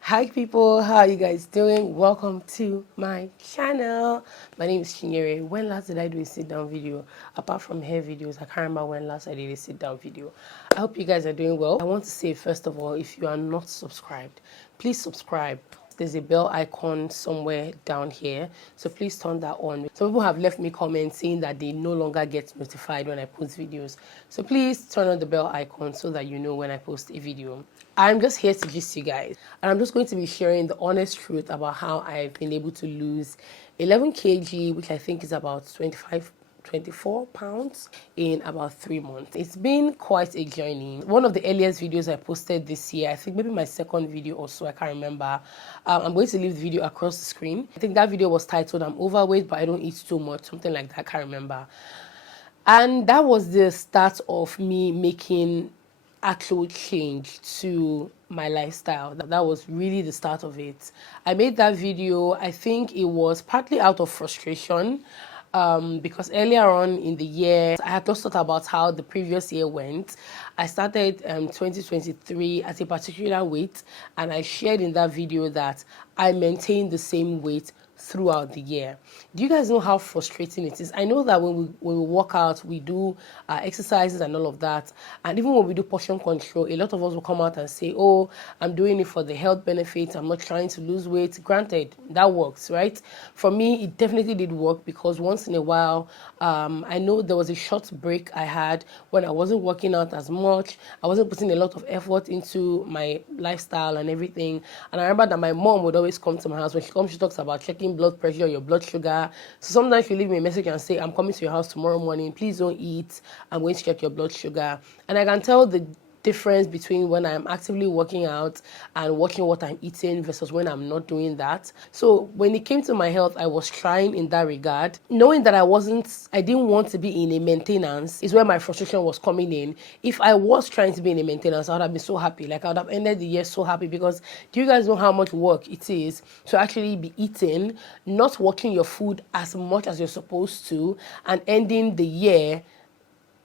Hi people, how are you guys doing? Welcome to my channel. My name is Chinyere. When last did I do a sit down video? Apart from hair videos, I can't remember when last I did a sit down video. I hope you guys are doing well. I want to say first of all, if you are not subscribed, please subscribe. There's a bell icon somewhere down here, so please turn that on. Some people have left me comments saying that they no longer get notified when I post videos, so please turn on the bell icon so that you know when I post a video. I'm just here to gist you guys, and I'm just going to be sharing the honest truth about how I've been able to lose 11 kg, which I think is about 24 pounds in about 3 months. It's been quite a journey. One of the earliest videos I posted this year, I think maybe my second video or so, I can't remember. I'm going to leave the video across the screen. I think that video was titled "I'm overweight but I don't eat too much," something like that, I can't remember. And that was the start of me making actual change to my lifestyle. That was really the start of it. I made that video, I think it was partly out of frustration, because earlier on in the year, I had just thought about how the previous year went. I started 2023 at a particular weight, and I shared in that video that I maintained the same weight throughout the year. Do you guys know how frustrating it is? I know that when we work out, we do exercises and all of that, and even when we do portion control, a lot of us will come out and say, "Oh, I'm doing it for the health benefits, I'm not trying to lose weight." Granted, that works, right? For me, it definitely did work, because once in a while, I know there was a short break I had when I wasn't working out as much. I wasn't putting a lot of effort into my lifestyle and everything. And I remember that my mom would always come to my house. When she comes, she talks about checking blood pressure, your blood sugar. So sometimes she'll leave me a message and say, "I'm coming to your house tomorrow morning. Please don't eat. I'm going to check your blood sugar." And I can tell the difference between when I'm actively working out and watching what I'm eating versus when I'm not doing that. So when it came to my health, I was trying in that regard. Knowing that I didn't want to be in a maintenance is where my frustration was coming in. If I was trying to be in a maintenance, I would have been so happy. Like, I would have ended the year so happy, because do you guys know how much work it is to actually be eating, not watching your food as much as you're supposed to, and ending the year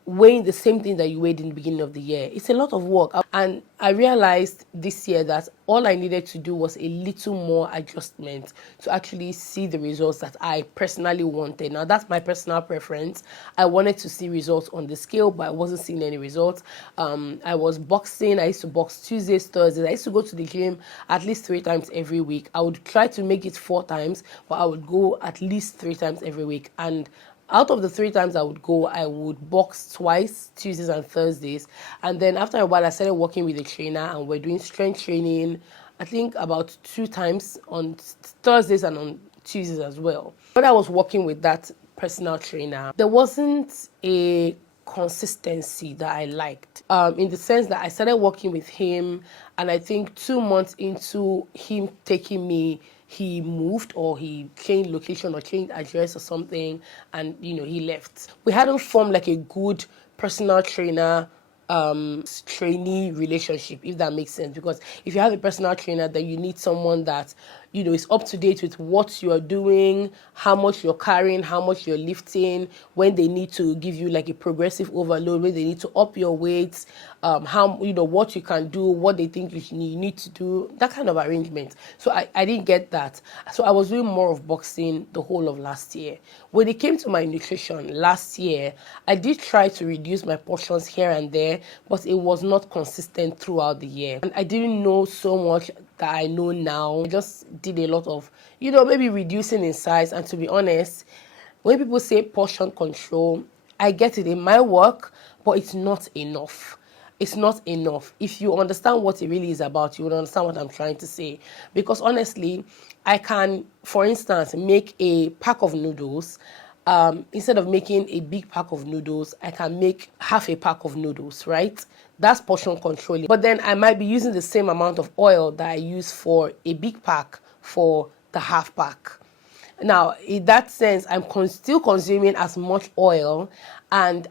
weighing the same thing that you weighed in the beginning of the year? It's a lot of work. And I realized this year that all I needed to do was a little more adjustment to actually see the results that I personally wanted. Now, that's my personal preference. I wanted to see results on the scale, but I wasn't seeing any results. I was boxing. I used to box Tuesdays, Thursdays. I used to go to the gym at least 3 times every week. I would try to make it 4 times, but I would go at least 3 times every week. And out of the 3 times I would go, I would box twice, Tuesdays and Thursdays. And then after a while, I started working with a trainer, and we're doing strength training, I think about 2 times on Thursdays and on Tuesdays as well. When I was working with that personal trainer, there wasn't a consistency that I liked, in the sense that I started working with him, and I think 2 months into him taking me, he moved, or he changed location or changed address or something, and he left. We hadn't formed like a good personal trainer trainee relationship, if that makes sense. Because if you have a personal trainer, then you need someone that is up to date with what you are doing, how much you're carrying, how much you're lifting, when they need to give you like a progressive overload, when they need to up your weights, how what you can do, what they think you need to do, that kind of arrangement. So I didn't get that. So I was doing more of boxing the whole of last year. When it came to my nutrition last year, I did try to reduce my portions here and there, but it was not consistent throughout the year. And I didn't know so much that I know now. I just did a lot of, maybe reducing in size. And to be honest, when people say portion control, I get it in my work, but it's not enough. It's not enough. If you understand what it really is about, you will understand what I'm trying to say. Because honestly, I can, for instance, make a pack of noodles. Instead of making a big pack of noodles, I can make half a pack of noodles, right? That's portion controlling. But then I might be using the same amount of oil that I use for a big pack for the half pack. Now, in that sense, I'm still consuming as much oil, and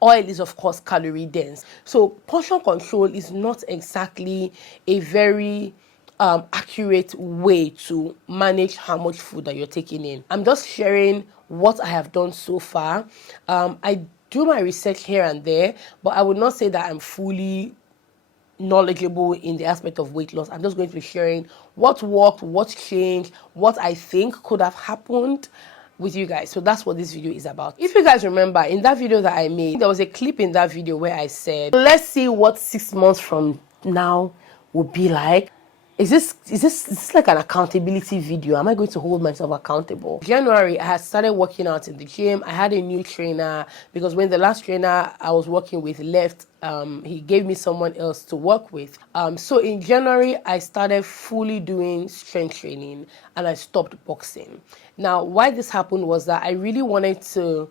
oil is of course calorie dense. So portion control is not exactly a very accurate way to manage how much food that you're taking in. I'm just sharing what I have done so far. I do my research here and there, but I would not say that I'm fully knowledgeable in the aspect of weight loss. I'm just going to be sharing what worked, what changed, what I think could have happened with you guys. So that's what this video is about. If you guys remember, in that video that I made, there was a clip in that video where I said, let's see what 6 months from now will be like. Is this like an accountability video? Am I going to hold myself accountable? January, I had started working out in the gym. I had a new trainer because when the last trainer I was working with left, he gave me someone else to work with. So in January, I started fully doing strength training and I stopped boxing. Now, why this happened was that I really wanted to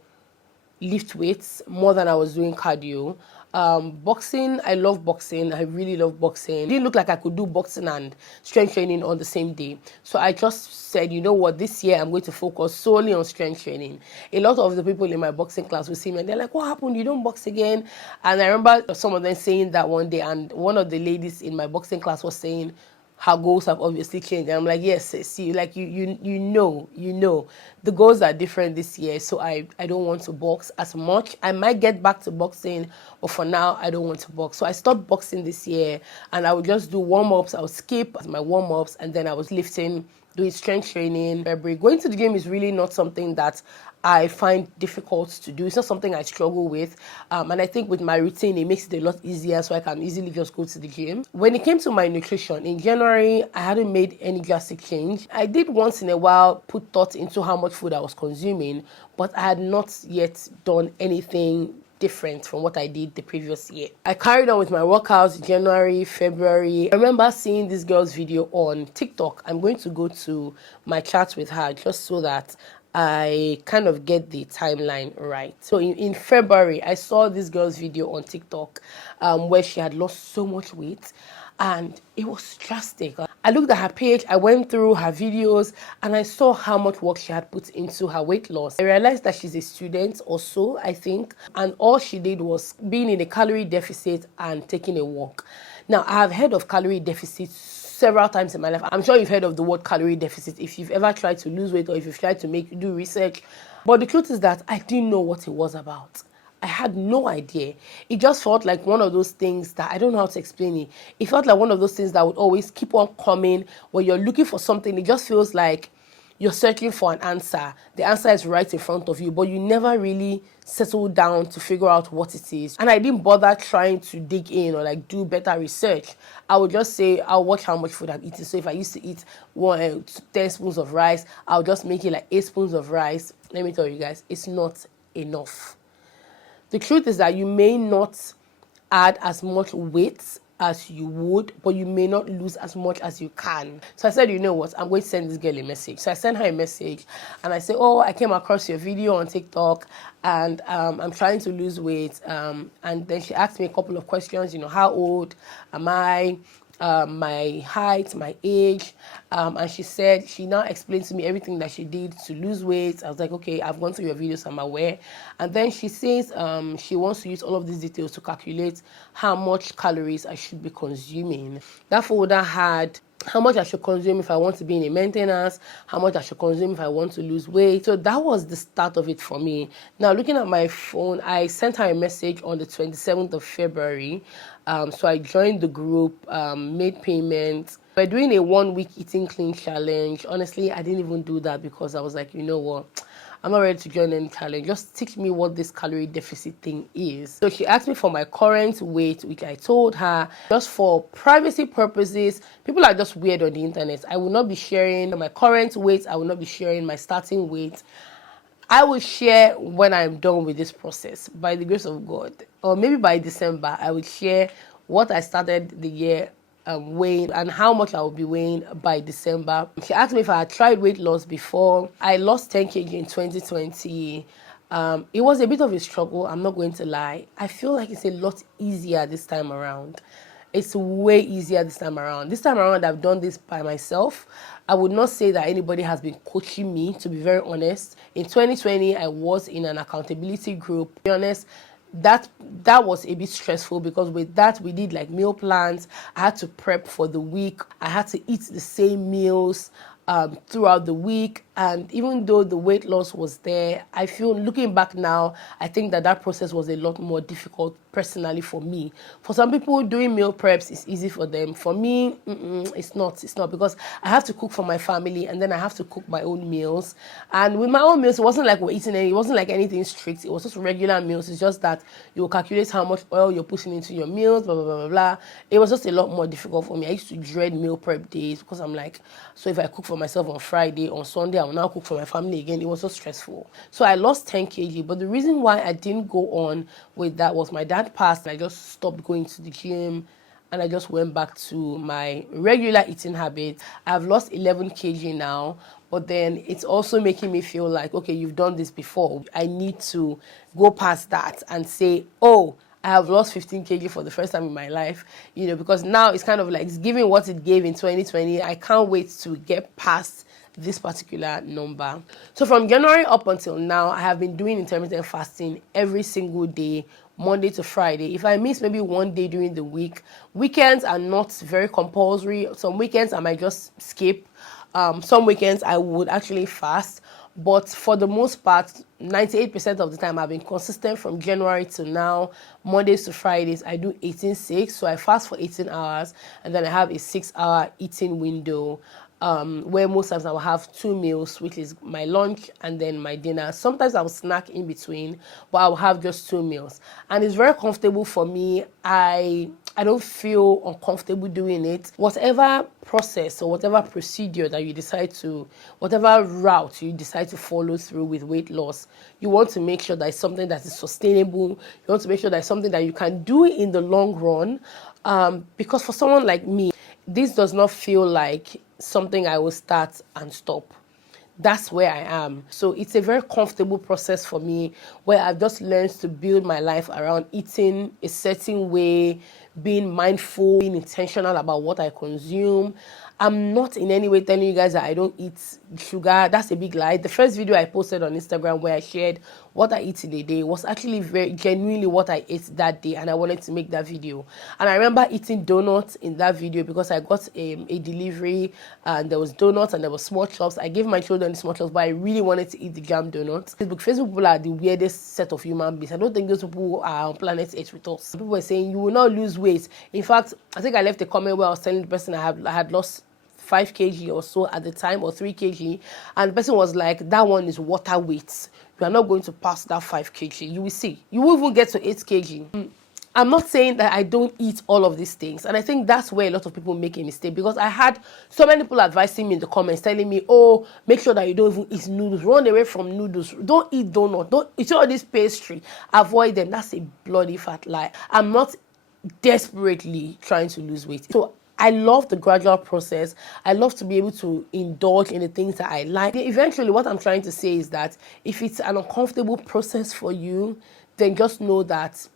lift weights more than I was doing cardio. Boxing, I love boxing. I really love boxing. It didn't look like I could do boxing and strength training on the same day. So I just said, you know what, this year I'm going to focus solely on strength training. A lot of the people in my boxing class will see me and they're like, what happened? You don't box again? And I remember some of them saying that one day, and one of the ladies in my boxing class was saying, her goals have obviously changed. And I'm like, yes, see, like you know, the goals are different this year. So I don't want to box as much. I might get back to boxing, but for now, I don't want to box. So I stopped boxing this year, and I would just do warm-ups. I would skip my warm-ups, and then I was lifting, doing strength training. Going to the gym is really not something that I find difficult to do. It's not something I struggle with. And I think with my routine, it makes it a lot easier, so I can easily just go to the gym. When it came to my nutrition, in January, I hadn't made any drastic change. I did once in a while put thought into how much food I was consuming, but I had not yet done anything different from what I did the previous year. I carried on with my workouts January, February. I remember seeing this girl's video on TikTok. I'm going to go to my chat with her just so that I kind of get the timeline right. So in February, I saw this girl's video on TikTok where she had lost so much weight, and it was drastic. I looked at her page, I went through her videos, and I saw how much work she had put into her weight loss. I realized that she's a student or so, I think, and all she did was being in a calorie deficit and taking a walk. Now, I have heard of calorie deficits several times in my life. I'm sure you've heard of the word calorie deficit if you've ever tried to lose weight or if you've tried to do research. But the truth is that I didn't know what it was about. I had no idea. It just felt like one of those things that I don't know how to explain it. It felt like one of those things that would always keep on coming when you're looking for something. It just feels like you're searching for an answer. The answer is right in front of you, but you never really settle down to figure out what it is. And I didn't bother trying to dig in or like do better research. I would just say, I'll watch how much food I'm eating. So if I used to eat 10 spoons of rice, I'll just make it like 8 spoons of rice. Let me tell you guys, it's not enough. The truth is that you may not add as much weight as you would, but you may not lose as much as you can. So I said, you know what, I'm going to send this girl a message. So I sent her a message and I said, oh, I came across your video on TikTok and I'm trying to lose weight. And then she asked me a couple of questions, you know, how old am I? My height, my age, and she now explained to me everything that she did to lose weight. I was like, okay, I've gone through your videos, I'm aware. And then she says she wants to use all of these details to calculate how much calories I should be consuming. That folder had how much I should consume if I want to be in a maintenance, how much I should consume if I want to lose weight. So that was the start of it for me. Now, looking at my phone, I sent her a message on the 27th of February. So I joined the group, made payments. We're doing a 1-week eating clean challenge. Honestly, I didn't even do that because I was like, you know what? I'm not ready to join any challenge. Just teach me what this calorie deficit thing is. So she asked me for my current weight, which I told her just for privacy purposes. People are just weird on the internet. I will not be sharing my current weight. I will not be sharing my starting weight. I will share when I'm done with this process by the grace of God. Or maybe by December, I will share what I started the year weighing and how much I will be weighing by December. She asked me if I had tried weight loss before. I lost 10 kg in 2020. It was a bit of a struggle, I'm not going to lie. I feel like it's a lot easier this time around. It's way easier this time around. This time around, I've done this by myself. I would not say that anybody has been coaching me, to be very honest. In 2020, I was in an accountability group. To be honest, that was a bit stressful because with that, we did like meal plans. I had to prep for the week. I had to eat the same meals. throughout the week. And even though the weight loss was there, I feel, looking back now, I think that process was a lot more difficult personally for me. For some people, doing meal preps is easy for them. For me, it's not because I have to cook for my family, and then I have to cook my own meals. And with my own meals, it wasn't like we're eating it wasn't like anything strict. It was just regular meals. It's just that you calculate how much oil you're putting into your meals, blah, blah, blah, blah, blah. It was just a lot more difficult for me. I used to dread meal prep days because I'm like, so if I cook for myself on Friday, on Sunday, I will now cook for my family again. It was so stressful. So I lost 10 kg, but the reason why I didn't go on with that was my dad passed, and I just stopped going to the gym, and I just went back to my regular eating habits. I've lost 11 kg now, but then it's also making me feel like, okay, you've done this before. I need to go past that and say, oh, I have lost 15 kg for the first time in my life, because now it's kind of like it's giving what it gave in 2020. I can't wait to get past this particular number. So from January up until now, I have been doing intermittent fasting every single day, Monday to Friday. If I miss maybe one day during the week, weekends are not very compulsory. Some weekends I might just skip. Some weekends I would actually fast. But for the most part, 98% of the time, I've been consistent from January to now. Mondays to Fridays, I do 18-6. So I fast for 18 hours, and then I have a 6-hour eating window, where most times I will have 2 meals, which is my lunch and then my dinner. Sometimes I will snack in between, but I will have just 2 meals. And it's very comfortable for me. I don't feel uncomfortable doing it. Whatever process or whatever procedure that you decide to, whatever route you decide to follow through with weight loss, you want to make sure that it's something that is sustainable. You want to make sure that it's something that you can do in the long run. Because for someone like me, this does not feel like something I will start and stop. That's where I am. So it's a very comfortable process for me, where I've just learned to build my life around eating a certain way, being mindful, being intentional about what I consume. I'm not in any way telling you guys that I don't eat sugar. That's a big lie. The first video I posted on Instagram where I shared what I eat in a day was actually very genuinely what I ate that day, and I wanted to make that video. And I remember eating donuts in that video because I got a delivery, and there was donuts and there was small chops. I gave my children the small chops, but I really wanted to eat the jam donuts. Facebook people are the weirdest set of human beings. I don't think those people are on planet Earth with us. People were saying you will not lose weight. In fact, I think I left a comment where I was telling the person I had lost 5 kg or so at the time, or 3 kg, and the person was like, that one is water weight. You are not going to pass that 5 kg. You will see. You will even get to 8 kg. I'm not saying that I don't eat all of these things, and I think that's where a lot of people make a mistake, because I had so many people advising me in the comments, telling me, oh, make sure that you don't even eat noodles, run away from noodles, don't eat donuts, don't eat all this pastry, avoid them. That's a bloody fat lie. I'm not desperately trying to lose weight. So I love the gradual process. I love to be able to indulge in the things that I like. Eventually, what I'm trying to say is that if it's an uncomfortable process for you, then just know that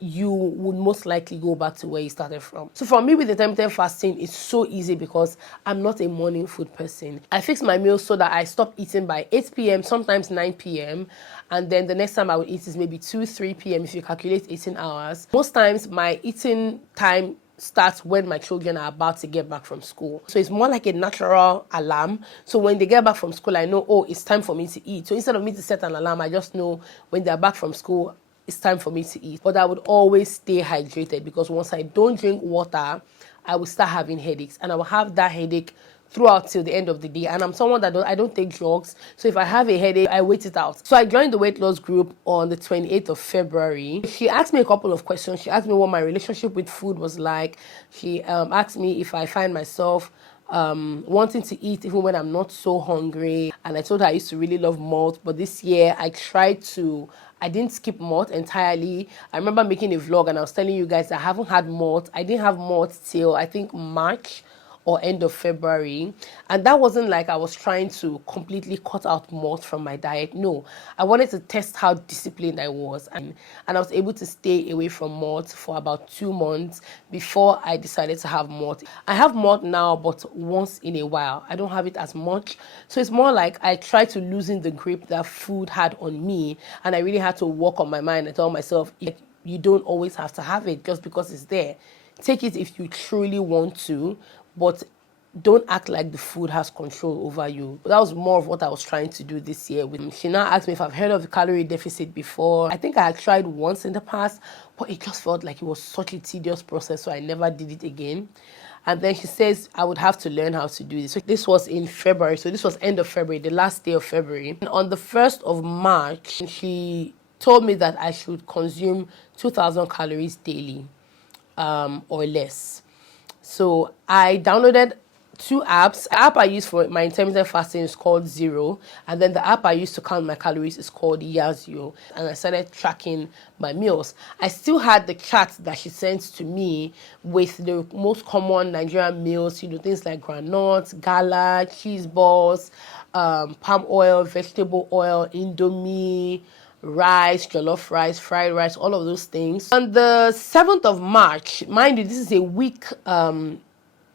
you would most likely go back to where you started from. So for me with intermittent fasting, it's so easy because I'm not a morning food person. I fix my meals so that I stop eating by 8 p.m., sometimes 9 p.m. And then the next time I would eat is maybe 2, 3 p.m. if you calculate 18 hours. Most times my eating time starts when my children are about to get back from school. So it's more like a natural alarm. So when they get back from school, I know, oh, it's time for me to eat. So instead of me to set an alarm, I just know when they're back from school, it's time for me to eat. But I would always stay hydrated, because once I don't drink water, I will start having headaches, and I will have that headache throughout till the end of the day. And I'm someone that I don't take drugs. So if I have a headache, I wait it out. So I joined the weight loss group on the 28th of February. She asked me a couple of questions. She asked me what my relationship with food was like. She asked me if I find myself wanting to eat even when I'm not so hungry. And I told her I used to really love malt, but this year I didn't skip malt entirely. I remember making a vlog and I was telling you guys I haven't had malt. I didn't have malt till I think March or end of February. And that wasn't like I was trying to completely cut out malt from my diet. No, I wanted to test how disciplined I was. And I was able to stay away from malt for about 2 months before I decided to have malt. I have malt now, but once in a while. I don't have it as much. So it's more like I try to loosen the grip that food had on me. And I really had to work on my mind and tell myself, you don't always have to have it just because it's there. Take it if you truly want to, but don't act like the food has control over you. That was more of what I was trying to do this year. She now asked me if I've heard of the calorie deficit before. I think I had tried once in the past, but it just felt like it was such a tedious process, so I never did it again. And then she says I would have to learn how to do this. So this was in February. So this was end of February, the last day of February. And on the 1st of March, she told me that I should consume 2,000 calories daily or less. So I downloaded 2 apps. The app I use for my intermittent fasting is called Zero, and then the app I use to count my calories is called Yazio. And I started tracking my meals. I still had the chart that she sent to me with the most common Nigerian meals, things like granuts, gala, cheese balls, palm oil, vegetable oil, indomie, rice, jollof rice, fried rice, all of those things. On the 7th of March, mind you, this is a week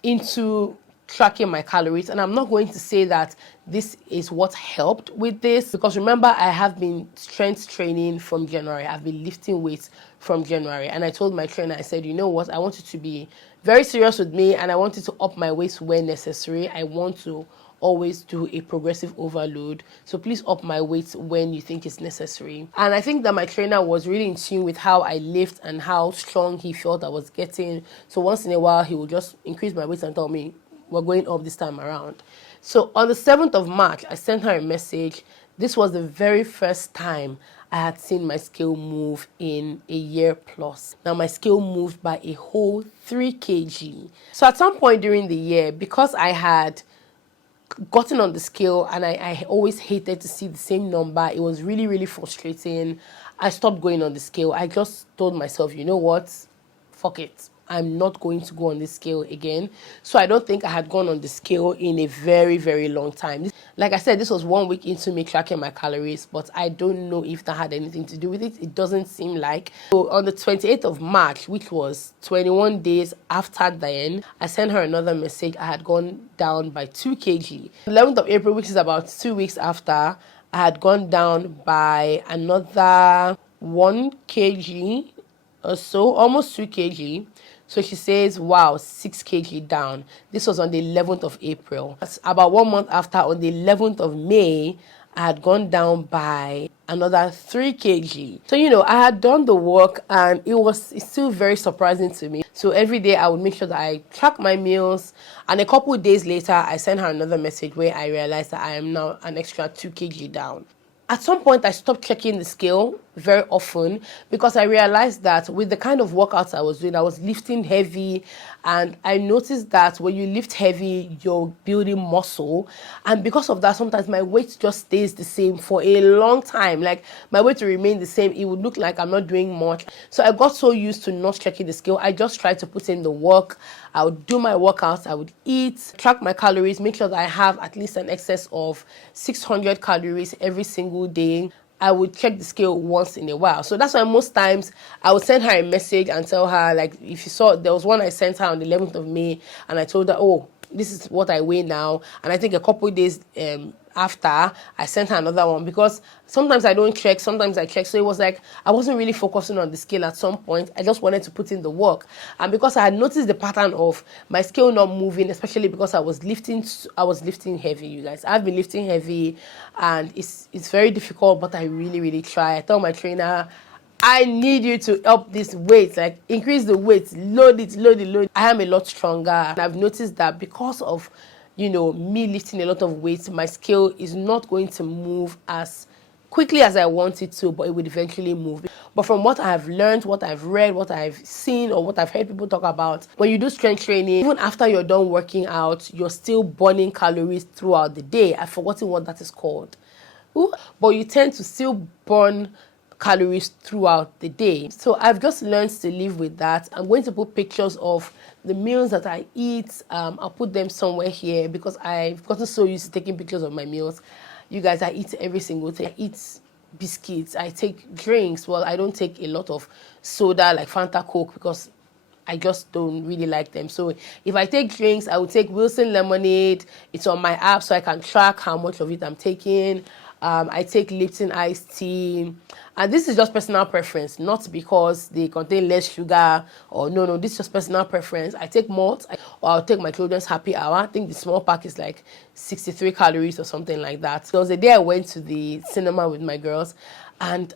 into tracking my calories, and I'm not going to say that this is what helped with this, because remember, I have been strength training from January. I've been lifting weights from January, and I told my trainer, I said, you know what, I want you to be very serious with me, and I wanted to up my weights when necessary. I want to always do a progressive overload, so please up my weights when you think it's necessary. And I think that my trainer was really in tune with how I lift and how strong he felt I was getting. So once in a while, he would just increase my weights and tell me, we're going up this time around. So on the 7th of March, I sent her a message. This was the very first time I had seen my scale move in a year plus. Now my scale moved by a whole 3 kg. So at some point during the year, because I had gotten on the scale and I always hated to see the same number, it was really, really frustrating. I stopped going on the scale. I just told myself, you know what, fuck it, I'm not going to go on this scale again. So I don't think I had gone on the scale in a very, very long time. Like I said, this was 1 week into me tracking my calories, but I don't know if that had anything to do with it. It doesn't seem like. So on the 28th of March, which was 21 days after then, I sent her another message. I had gone down by 2 kg. 11th of April, which is about 2 weeks after, I had gone down by another 1 kg or so, almost 2 kg. So she says, wow, 6 kg down. This was on the 11th of April. That's about 1 month after, on the 11th of May, I had gone down by another 3 kg. So, I had done the work, and it's still very surprising to me. So every day I would make sure that I track my meals. And a couple of days later, I sent her another message where I realized that I am now an extra 2 kg down. At some point, I stopped checking the scale very often because I realized that with the kind of workouts I was doing, I was lifting heavy, and I noticed that when you lift heavy, you're building muscle, and because of that, sometimes my weight just stays the same for a long time. Like, my weight will remain the same. It would look like I'm not doing much. So I got so used to not checking the scale. I just tried to put in the work. I would do my workouts, I would eat, track my calories, make sure that I have at least an excess of 600 calories every single day. I would check the scale once in a while. So that's why most times I would send her a message and tell her, like, if you saw, there was one I sent her on the 11th of May, and I told her, oh, this is what I weigh now. And I think a couple of days after, I sent her another one, because sometimes I don't check, sometimes I check. So it was like I wasn't really focusing on the scale at some point. I just wanted to put in the work. And because I had noticed the pattern of my scale not moving, especially because I was lifting heavy, you guys. I've been lifting heavy, and it's very difficult, but I really, really try. I tell my trainer, I need you to up this weight, like increase the weight, load it. I am a lot stronger. And I've noticed that because of, me lifting a lot of weight, my scale is not going to move as quickly as I want it to, but it would eventually move. But from what I've learned, what I've read, what I've seen, or what I've heard people talk about, when you do strength training, even after you're done working out, you're still burning calories throughout the day. I've forgotten what that is called. But you tend to still burn calories throughout the day. So I've just learned to live with that. I'm going to put pictures of the meals that I eat. I'll put them somewhere here because I've gotten so used to taking pictures of my meals. You guys, I eat every single day. I eat biscuits. I take drinks. Well, I don't take a lot of soda like Fanta, Coke, because I just don't really like them. So if I take drinks, I will take Wilson lemonade. It's on my app, so I can track how much of it I'm taking. I take Lipton iced tea, and this is just personal preference, not because they contain less sugar or no, this is just personal preference. I take malt, or I'll take my children's happy hour. I think the small pack is like 63 calories or something like that. There was a day I went to the cinema with my girls, and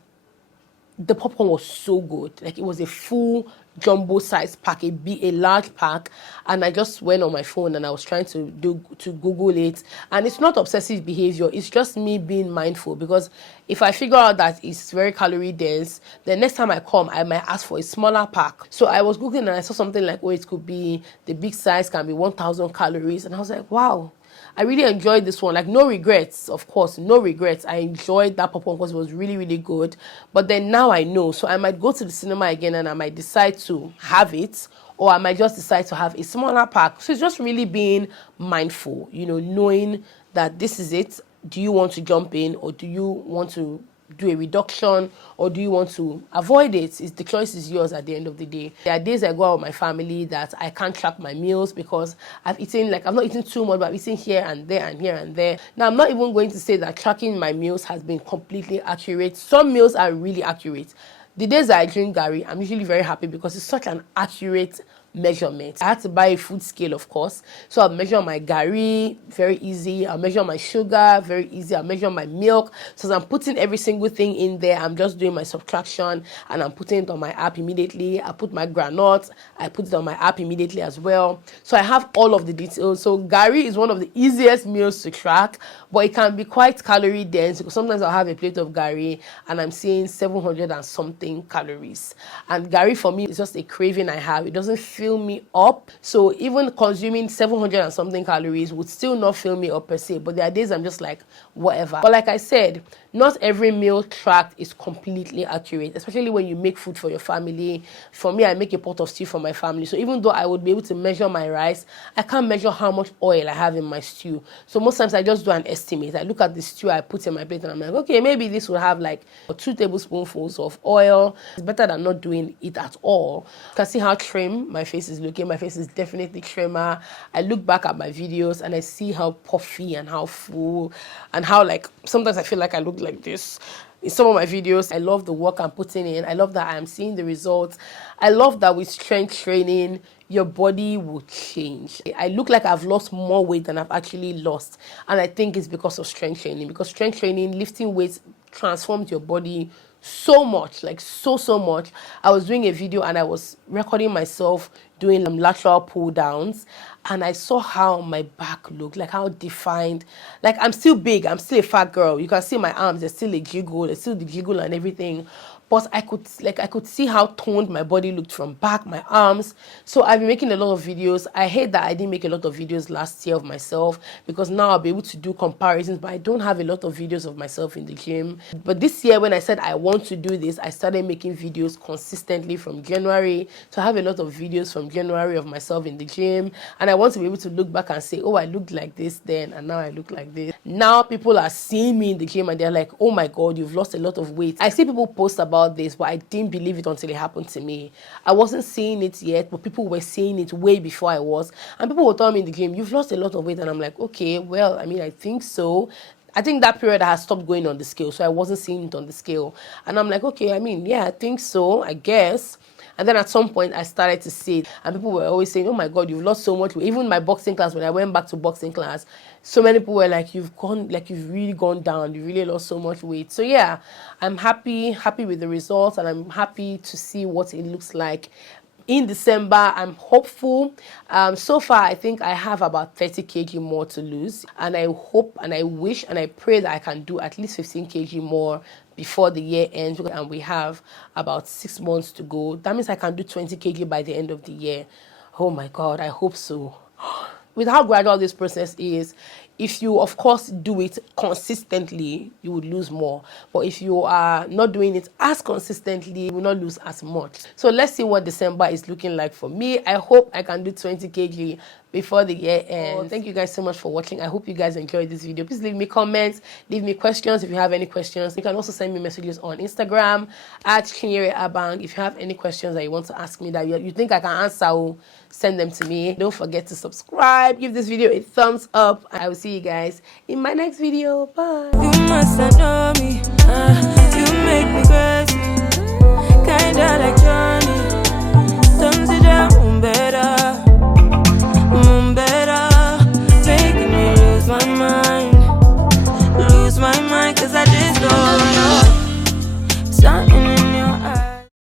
the popcorn was so good. Like, it was a full jumbo size pack, a large pack, and I just went on my phone and I was trying to Google it. And it's not obsessive behavior, it's just me being mindful, because if I figure out that it's very calorie dense, the next time I come I might ask for a smaller pack. So I was Googling and I saw something like, oh, it could be the big size can be 1,000 calories, and I was like, wow, I really enjoyed this one. Like, no regrets, of course, no regrets. I enjoyed that popcorn because it was really, really good. But then now I know. So I might go to the cinema again and I might decide to have it, or I might just decide to have a smaller pack. So it's just really being mindful, knowing that this is it. Do you want to jump in, or do you want to do a reduction, or do you want to avoid it? The choice is yours at the end of the day. There are days I go out with my family that I can't track my meals because I've not eaten too much, but I've eaten here and there and here and there. Now, I'm not even going to say that tracking my meals has been completely accurate. Some meals are really accurate. The days that I drink Gary, I'm usually very happy because it's such an accurate measurement. I had to buy a food scale, of course, so I'll measure my Gary, very easy. I'll measure my sugar, very easy. I'll measure my milk. So as I'm putting every single thing in there, I'm just doing my subtraction and I'm putting it on my app immediately. I put my granite, I put it on my app immediately as well. So I have all of the details. So Gary is one of the easiest meals to track, but it can be quite calorie dense, because sometimes I'll have a plate of Gary and I'm seeing 700 and something calories. And Gary for me is just a craving I have. It doesn't fill me up. So even consuming 700 and something calories would still not fill me up per se. But there are days I'm just like, whatever. But like I said, not every meal tracked is completely accurate, especially when you make food for your family. For me, I make a pot of stew for my family. So even though I would be able to measure my rice, I can't measure how much oil I have in my stew. So most times I just do an estimate. I look at the stew I put in my plate and I'm like, okay, maybe this will have like 2 tablespoonfuls of oil. It's better than not doing it at all. You can see how trim my face is looking. My face is definitely trimmer. I look back at my videos and I see how puffy and how full, and how, like, sometimes I feel like I look like this in some of my videos. I love the work I'm putting in. I love that I'm seeing the results. I love that with strength training, your body will change. I look like I've lost more weight than I've actually lost. And I think it's because of strength training. Because strength training, lifting weights, transforms your body so much, like so much. I was doing a video and I was recording myself doing lateral pull downs, and I saw how my back looked, like how defined. Like, I'm still big, I'm still a fat girl. You can see my arms, there's still a jiggle, there's still the jiggle and everything. But I could see how toned my body looked from back, my arms. So I've been making a lot of videos. I hate that I didn't make a lot of videos last year of myself, because now I'll be able to do comparisons, but I don't have a lot of videos of myself in the gym. But this year, when I said I want to do this, I started making videos consistently from January. So I have a lot of videos from January of myself in the gym, and I want to be able to look back and say, oh, I looked like this then, and now I look like this. Now people are seeing me in the gym and they're like, oh my God, you've lost a lot of weight. I see people post about this, but I didn't believe it until it happened to me. I wasn't seeing it yet, but people were seeing it way before I was. And people would tell me in the gym, you've lost a lot of weight. And I'm like, okay, well, I mean, I think so. I think that period I had stopped going on the scale, so I wasn't seeing it on the scale. And I'm like, okay, I mean, yeah, I think so, I guess. And then at some point, I started to see it. And people were always saying, oh my God, you've lost so much weight. Even my boxing class, when I went back to boxing class, so many people were like, you've really gone down. You really lost so much weight. So yeah, I'm happy with the results, and I'm happy to see what it looks like in December. I'm hopeful. So far, I think I have about 30 kg more to lose. And I hope and I wish and I pray that I can do at least 15 kg more before the year ends. And we have about 6 months to go. That means I can do 20 kg by the end of the year. Oh my God, I hope so. With how gradual this process is, if you, of course, do it consistently, you would lose more. But if you are not doing it as consistently, you will not lose as much. So let's see what December is looking like for me. I hope I can do 20 kg before the year ends. Thank you guys so much for watching. I hope you guys enjoyed this video. Please leave me comments, leave me questions if you have any questions. You can also send me messages on Instagram at Chinyere Abang. If you have any questions that you want to ask me that you think I can answer, send them to me. Don't forget to subscribe, give this video a thumbs up. I will see you guys in my next video. Bye. You must know me. You make me